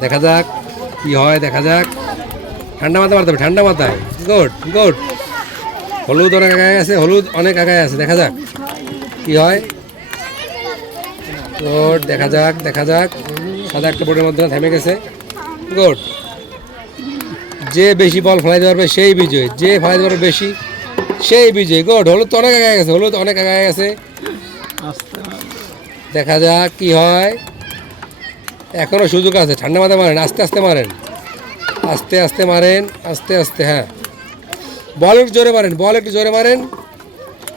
দেখা যাক, কি হয়, দেখা যাক। ঠান্ডা মাথা মারতে হবে, ঠান্ডা মাথায়। Good good. হলুদ অনেক আগায় আছে, হলুদ অনেক আগায় আছে, দেখা যাক, কি হয়। গুড, দেখা যাক দেখা যাক। সাদা একটা বোর্ডের মধ্যে থেমে গেছে। গুড। যে বেশি বল ফেলাইতে পারবে, সেই বিজয়। যে ফেলাইতে পারবে বেশি, সেই বিজয়। গুড, হলুদ তো অনেক আগায় গেছে, হলুদ অনেক আগায় গেছে। দেখা যাক, কি হয়। এখনও সুযোগ আছে, ঠান্ডা মাথা মারেন, আস্তে আস্তে মারেন। আস্তে আস্তে মারেন, আস্তে আস্তে হ্যাঁ। বল একটু জোরে মারেন, বল একটু জোরে মারেন।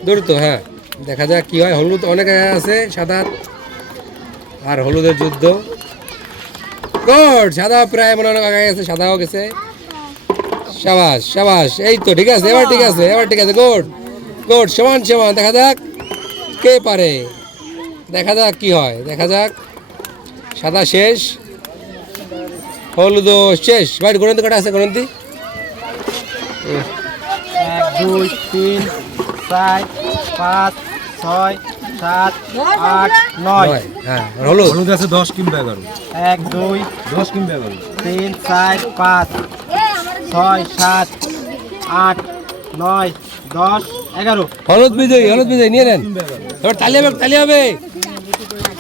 দ্রুত হ্যাঁ। দেখা যাক কি হয়, হলুদ অনেক আছে, সাদা। আর হলুদের যুদ্ধ। গুড, সাদা প্রায় মনে অনেক আগে গেছে, সাদাও গেছে। সাবাস সাবাস, এই তো, ঠিক আছে, এবার ঠিক আছে, এবার ঠিক আছে, গুড গুড, সমান সমান, দেখা যাক কে পারে। দেখা যাক কি হয়, দেখা যাক। সাদা শেষ হলুদ শেষ। বাইরে গণন্তি কটা আছে গণন্তি এক দুই তিন চার পাঁচ ছয় সাত আট নয়। হ্যাঁ হলুদ? হলুদ আছে দশ কিংবা এগারো। এক দুই দশ কিংবা এগারো। তিন চার পাঁচ ছয় সাত আট নয় দশ এগারো। হলুদ বিজয়ী হলুদ বিজয়ী নিয়ে নেন। এবার তালি হবে তালি হবে।